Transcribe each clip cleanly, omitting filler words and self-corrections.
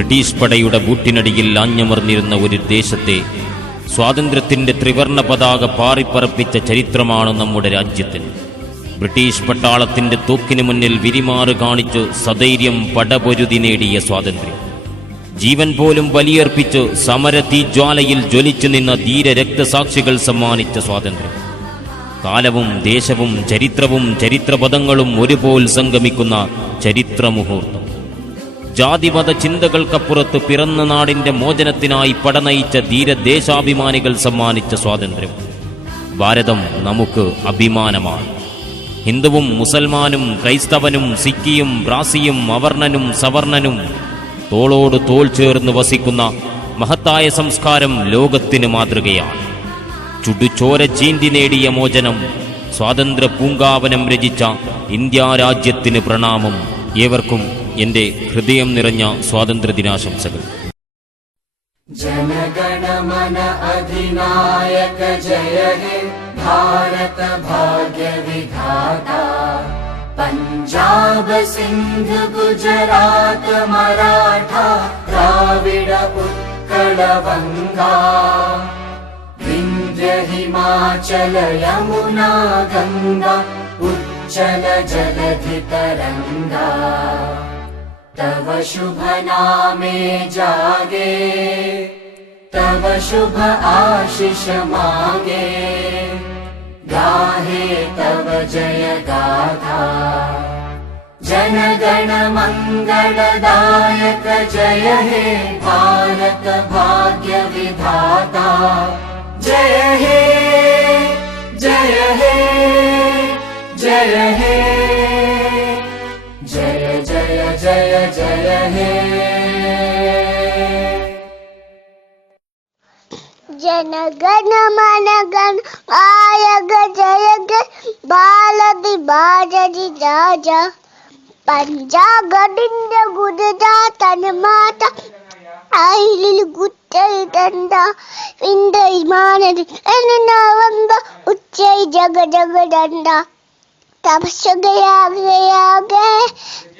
British പടയുടെ ബൂട്ടിനടിയിൽ ആഞ്ഞമർന്നിരുന്ന ഒരു ദേശത്തെ സ്വാതന്ത്ര്യത്തിൻ്റെ ത്രിവർണ്ണ പതാക പാറിപ്പറപ്പിച്ച ചരിത്രമാണ് നമ്മുടെ രാജ്യത്തിന്. ബ്രിട്ടീഷ് പട്ടാളത്തിൻ്റെ തോക്കിന് മുന്നിൽ വിരിമാറ് കാണിച്ചു സധൈര്യം പടപൊരുതി നേടിയ സ്വാതന്ത്ര്യം. ജീവൻ പോലും ബലിയർപ്പിച്ചു സമര തീജ്വാലയിൽ ജ്വലിച്ചു നിന്ന ധീര രക്തസാക്ഷികൾ സമ്മാനിച്ച സ്വാതന്ത്ര്യം. കാലവും ദേശവും ചരിത്രവും ചരിത്രപദങ്ങളും ഒരുപോൽ സംഗമിക്കുന്ന ചരിത്രമുഹൂർത്തം. ജാതിമത ചിന്തകൾക്കപ്പുറത്ത് പിറന്ന നാടിൻ്റെ മോചനത്തിനായി പടനയിച്ച ധീരദേശാഭിമാനികൾ സമ്മാനിച്ച സ്വാതന്ത്ര്യം. ഭാരതം നമുക്ക് അഭിമാനമാണ്. ഹിന്ദുവും മുസൽമാനും ക്രൈസ്തവനും സിക്കിയും ബ്രാസിയും അവർണനും സവർണനും തോളോട് തോൾ ചേർന്ന് വസിക്കുന്ന മഹത്തായ സംസ്കാരം ലോകത്തിന് മാതൃകയാണ്. ചുടുചോര ചീന്തി നേടിയ മോചനം, സ്വാതന്ത്ര്യ പൂങ്കാവനം രചിച്ച ഇന്ത്യ രാജ്യത്തിന് പ്രണാമം. ഏവർക്കും എൻ്റെ ഹൃദയം നിറഞ്ഞ സ്വാതന്ത്ര്യദിനാശംസകൾ. जनगणमन अधिनायक जय हे भारत भाग्य विधाता। पंजाब सिंध गुजरात मराठा द्राविड उत्कल बंगा। विंध्य हिमाचल यमुना गंगा उच्चल जलधि तरंगा। तव शुभ नामे जागे, तव शुभ आशीष मागे। गाहे तव जय गाथा, जन गण मंगलदायक जय हे भारत भाग्य विधाता। जय हे जय हे जय हे जय जय जय जय हे। जन गण मन गण आयग जय गे बालदि बाजदि राजा। पंजाब गडिंद गुजरात माता आइलिल गुट्टल दंडा। विंद इमानदि नवंब उच्चै जग जग दंडा। तब गया गया गे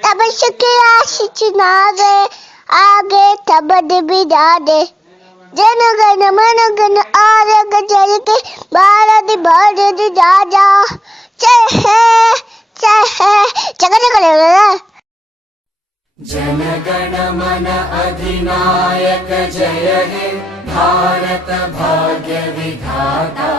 तब आशीष नागे आगे तब बिदा दे। जन गण मन गण आरग जय के भारत भारत राजा। जय हे जग जग जन गण मन अधिनायक जय हे भारत भाग्य विधाता।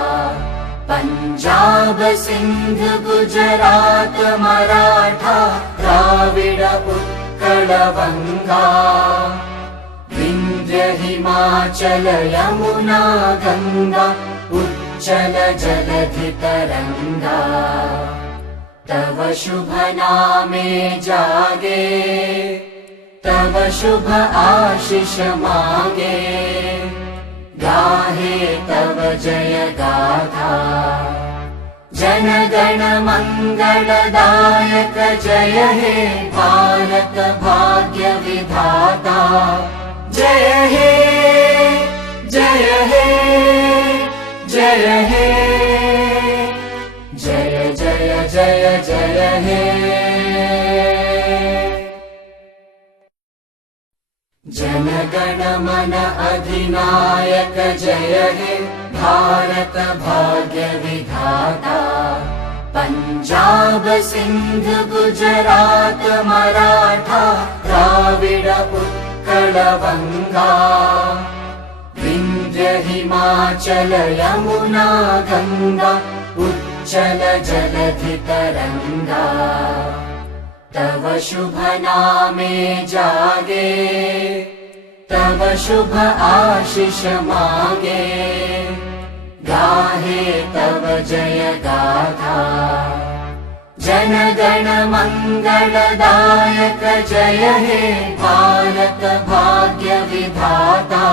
पंजाब सिंध गुजरात मराठा द्राविड उत्कल बंगा। विंध्य हिमाचल यमुना गंगा उच्चल जलधि तरंगा। तव शुभ नामे जागे, तव शुभ आशीष मागे। गाहे तव जय गाथा, जन गण मंगलदायक जय हे भारत भाग्य विधाता। जय हे जय हे जय हे जय जय जय जय हे। जन गण मन अधिनायक जय हे भारत भाग्य विधाता। पंजाब सिंध गुजरात मराठा द्राविड उत्कल बंगा। विंध्य हिमाचल यमुना गंगा उच्चल जलधि तरंगा। तव शुभ नामे जागे, तव शुभ आशीष मागे। गाहे तव जय गाथा, जन गण मंगलदायक जय हे भारत भाग्य विधाता।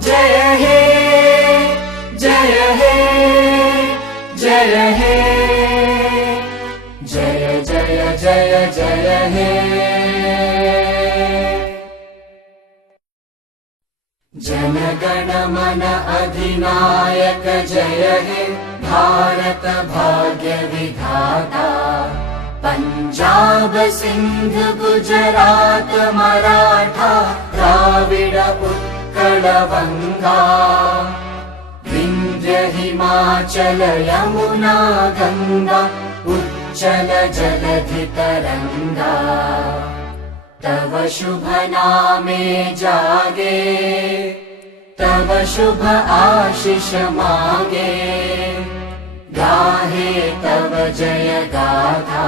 जय हे जय हे जय हे जय जय जय जय हे। जन गण मन अधिनायक जय हे भारत भाग्य विधाता। पंजाब पंजाब सिंध गुजरात मराठा द्राविड उत्कल वंगा विंध्य हिमाचल यमुना गंगा उच्चल जलधि तरंगा तव शुभ नामे जागे तव शुभ आशीष मागे गाहे तव जय गाथा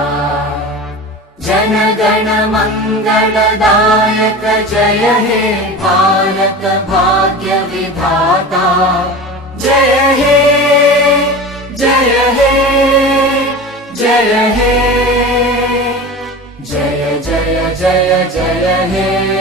जन गण मंगलदायक जय हे भारत भाग्य विधाता जय हे जय हे जय हे जय जय जय जय हे